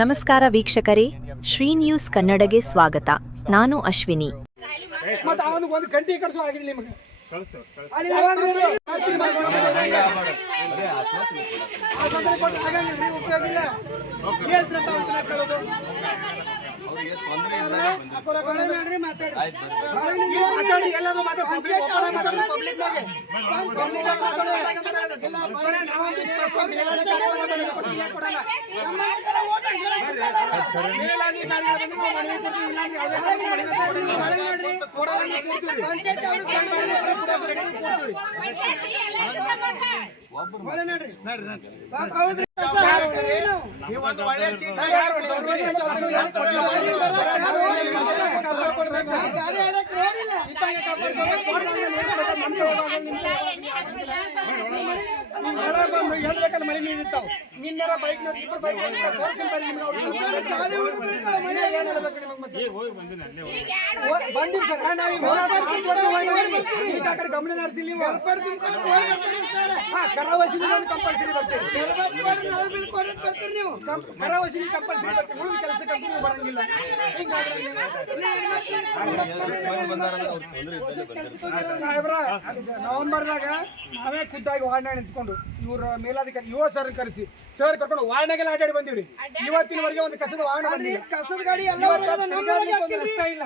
ನಮಸ್ಕಾರ ವೀಕ್ಷಕರೇ, ಶ್ರೀ ನ್ಯೂಸ್ ಕನ್ನಡಗೆ ಸ್ವಾಗತ. ನಾನು ಅಶ್ವಿನಿ. ಮಳೆ ನೀರಿರ್ತಾವ ನಿನ್ನೆರ ಬೈಕ್ ನೋಡಿ ಇಬ್ಬರು ಬೈಕ್ ಬಂದಿ ಸರ್ ನಾವು ಕಡೆ ಗಮನ ಹರಿಸಿಲ್ಲ ಕರ ವಸೂಲಿ ಕಂಪಲ್ಸರಿ ಬರ್ತೀರಿ ನೀವು ಕರ ವಸೂಲಿ ಕಂಪಲ್ಸರಿ ಬರ್ತೀರಿ ಉಳಿದ ಕೆಲಸ ಕಂಪನಿ ಬರಂಗಿಲ್ಲ ಸಾಹೇಬ್ರ ನವೆಂಬರ್ದಾಗ ನಾವೇ ಖುದ್ದಾಗಿ ವಾರ್ಡ್ನಾಗ ನಿಂತ್ಕೊಂಡು ಇವ್ರ ಮೇಲಾಧಿಕಾರಿ ಯುವ ಸರ್ ಕರೆಸಿ ಸರ್ ಕರ್ಕೊಂಡು ವಾರ್ಡ್ನಾಗೆಲ್ಲ ಅಡ್ಡಾಡಿ ಬಂದಿವ್ರಿ. ಇವತ್ತಿನವರೆಗೆ ಒಂದು ಕಸದ ವಾಹನ ಬಂದಿಲ್ಲ. ಕಸದ ಗಾಡಿ ಇಲ್ಲ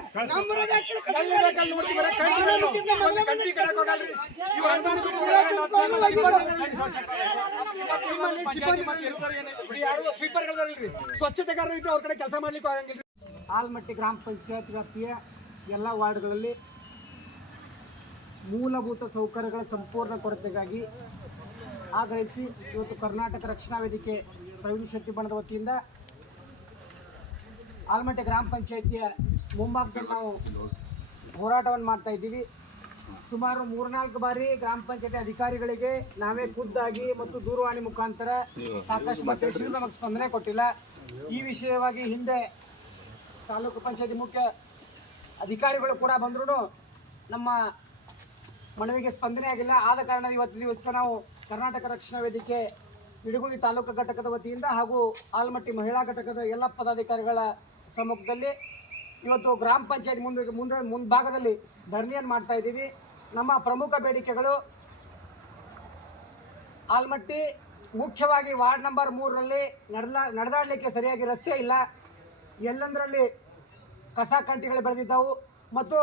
ಸ್ವಚ್ಛತೆಗಾರರು ಅವ್ರ ಕಡೆ ಕೆಲಸ ಮಾಡ್ಲಿಕ್ಕೆ ಆಗಂಗಿಲ್ಲ. ಆಲ್ಮಟ್ಟಿ ಗ್ರಾಮ ಪಂಚಾಯತ್ ವ್ಯಾಪ್ತಿಯ ಎಲ್ಲ ವಾರ್ಡ್ಗಳಲ್ಲಿ ಮೂಲಭೂತ ಸೌಕರ್ಯಗಳ ಸಂಪೂರ್ಣ ಕೊರತೆಗಾಗಿ ಆಗ್ರಹಿಸಿ ಇವತ್ತು ಕರ್ನಾಟಕ ರಕ್ಷಣಾ ವೇದಿಕೆ ಪ್ರವೀಣ್ ಶೆಟ್ಟಿ ಬಣದ ವತಿಯಿಂದ ಆಲ್ಮಟ್ಟಿ ಗ್ರಾಮ ಪಂಚಾಯತಿಯ ಮುಂಭಾಗದಲ್ಲಿ ನಾವು ಹೋರಾಟವನ್ನು ಮಾಡ್ತಾ ಇದ್ದೀವಿ. ಸುಮಾರು 3-4 ಬಾರಿ ಗ್ರಾಮ ಪಂಚಾಯತಿ ಅಧಿಕಾರಿಗಳಿಗೆ ನಾವೇ ಖುದ್ದಾಗಿ ಮತ್ತು ದೂರವಾಣಿ ಮುಖಾಂತರ ಸಾಕಷ್ಟು ಮಾತಾಡಿದ್ರು, ನಮಗೆ ಸ್ಪಂದನೆ ಕೊಟ್ಟಿಲ್ಲ. ಈ ವಿಷಯವಾಗಿ ಹಿಂದೆ ತಾಲೂಕು ಪಂಚಾಯತಿ ಮುಖ್ಯ ಅಧಿಕಾರಿಗಳು ಕೂಡ ಬಂದರೂ ನಮ್ಮ ಮನವಿಗೆ ಸ್ಪಂದನೆ ಆಗಿಲ್ಲ. ಆದ ಕಾರಣ ಇವತ್ತು ದಿವಸ ನಾವು ಕರ್ನಾಟಕ ರಕ್ಷಣಾ ವೇದಿಕೆ ನಿಡಗುಂದಿ ತಾಲೂಕು ಘಟಕದ ವತಿಯಿಂದ ಹಾಗೂ ಆಲ್ಮಟ್ಟಿ ಮಹಿಳಾ ಘಟಕದ ಎಲ್ಲ ಪದಾಧಿಕಾರಿಗಳ ಸಮ್ಮುಖದಲ್ಲಿ ಇವತ್ತು ಗ್ರಾಮ ಪಂಚಾಯತ್ ಮುಂಭಾಗದಲ್ಲಿ ಧರಣಿಯನ್ನು ಮಾಡ್ತಾ ಇದ್ದೀವಿ. ನಮ್ಮ ಪ್ರಮುಖ ಬೇಡಿಕೆಗಳು ಆಲ್ಮಟ್ಟಿ ಮುಖ್ಯವಾಗಿ ವಾರ್ಡ್ ನಂಬರ್ 3ರಲ್ಲಿ ನಡೆದಾಡಲಿಕ್ಕೆ ಸರಿಯಾಗಿ ರಸ್ತೆ ಇಲ್ಲ, ಎಲ್ಲಂದರಲ್ಲಿ ಕಸ ಕಂಟಿಗಳು ಬೆಳೆದಿದ್ದವು ಮತ್ತು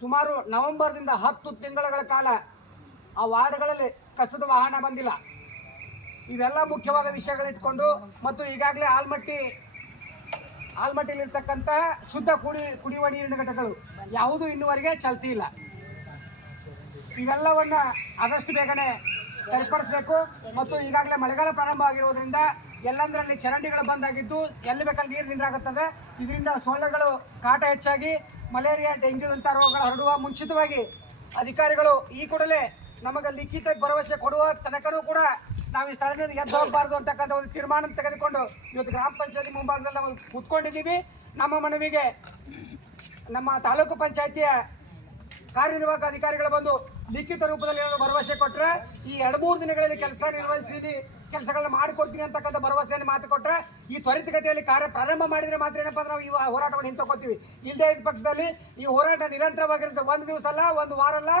ಸುಮಾರು ನವೆಂಬರ್ದಿಂದ 10 ತಿಂಗಳ ಕಾಲ ಆ ವಾರ್ಡ್ಗಳಲ್ಲಿ ಕಸದ ವಾಹನ ಬಂದಿಲ್ಲ. ಇವೆಲ್ಲ ಮುಖ್ಯವಾದ ವಿಷಯಗಳಿಟ್ಕೊಂಡು ಮತ್ತು ಈಗಾಗಲೇ ಆಲ್ಮಟ್ಟಿಲಿರ್ತಕ್ಕಂಥ ಶುದ್ಧ ಕುಡಿಯುವ ನೀರಿನ ಘಟಕಗಳು ಯಾವುದೂ ಇನ್ನುವರೆಗೆ ಚಾಲ್ತಿ ಇಲ್ಲ. ಇವೆಲ್ಲವನ್ನು ಆದಷ್ಟು ಬೇಗನೆ ಸರಿಪಡಿಸಬೇಕು ಮತ್ತು ಈಗಾಗಲೇ ಮಳೆಗಾಲ ಪ್ರಾರಂಭ ಆಗಿರುವುದರಿಂದ ಎಲ್ಲಂದರಲ್ಲಿ ಚರಂಡಿಗಳು ಬಂದಾಗಿದ್ದು ಎಲ್ಲಿ ಬೇಕಲ್ಲಿ ನೀರು ನಿಂದಾಗುತ್ತದೆ. ಇದರಿಂದ ಸೊಳ್ಳೆಗಳು ಕಾಟ ಹೆಚ್ಚಾಗಿ ಮಲೇರಿಯಾ, ಡೆಂಗ್ಯೂದಂಥ ರೋಗಗಳು ಹರಡುವ ಮುಂಚಿತವಾಗಿ ಅಧಿಕಾರಿಗಳು ಈ ಕೂಡಲೇ ನಮಗೆ ಲಿಖಿತ ಭರವಸೆ ಕೊಡುವ ತನಕನೂ ಕೂಡ ನಾವು ಈ ಸ್ಥಳದಿಂದ ಎದ್ದು ಹೋಗಬಾರ್ದು ಅಂತಕ್ಕಂಥ ಒಂದು ತೀರ್ಮಾನ ತೆಗೆದುಕೊಂಡು ಇವತ್ತು ಗ್ರಾಮ ಪಂಚಾಯತಿ ಮುಂಭಾಗದಲ್ಲಿ ನಾವು ಕೂತ್ಕೊಂಡಿದ್ದೀವಿ. ನಮ್ಮ ಮನವಿಗೆ ನಮ್ಮ ತಾಲೂಕು ಪಂಚಾಯತಿಯ ಕಾರ್ಯನಿರ್ವಾಹಕ ಅಧಿಕಾರಿಗಳು ಬಂದು ಲಿಖಿತ ರೂಪದಲ್ಲಿ ಏನಾದರೂ ಭರವಸೆ ಕೊಟ್ಟರೆ ಈ 2-3 ದಿನಗಳಲ್ಲಿ ಕೆಲಸಗಳನ್ನ ಮಾಡಿಕೊಡ್ತೀನಿ ಅಂತಕ್ಕಂಥ ಭರವಸೆಯನ್ನು ಮಾತು ಕೊಟ್ಟರೆ ಈ ತ್ವರಿತಗತಿಯಲ್ಲಿ ಕಾರ್ಯ ಪ್ರಾರಂಭ ಮಾಡಿದರೆ ಮಾತ್ರ ಏನಪ್ಪ ಅಂದ್ರೆ ನಾವು ಈ ಹೋರಾಟವನ್ನು ಹಿಂತಕೋತೀವಿ. ಇಲ್ಲದೇ ಇದ್ದ ಪಕ್ಷದಲ್ಲಿ ಈ ಹೋರಾಟ ನಿರಂತರವಾಗಿರುತ್ತೆ. ಒಂದು ದಿವಸ ಅಲ್ಲ, ಒಂದು ವಾರ ಅಲ್ಲ,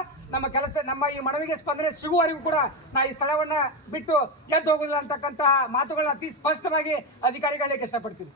ನಮ್ಮ ಈ ಮನವಿಗೆ ಸ್ಪಂದನೆ ಸಿಗುವವರೆಗೂ ಕೂಡ ನಾವು ಈ ಸ್ಥಳವನ್ನು ಬಿಟ್ಟು ಎದ್ದು ಹೋಗುದಿಲ್ಲ ಅಂತಕ್ಕಂಥ ಮಾತುಗಳನ್ನ ಅತಿ ಸ್ಪಷ್ಟವಾಗಿ ಅಧಿಕಾರಿಗಳಿಗೆ ಇಷ್ಟಪಡ್ತೀವಿ.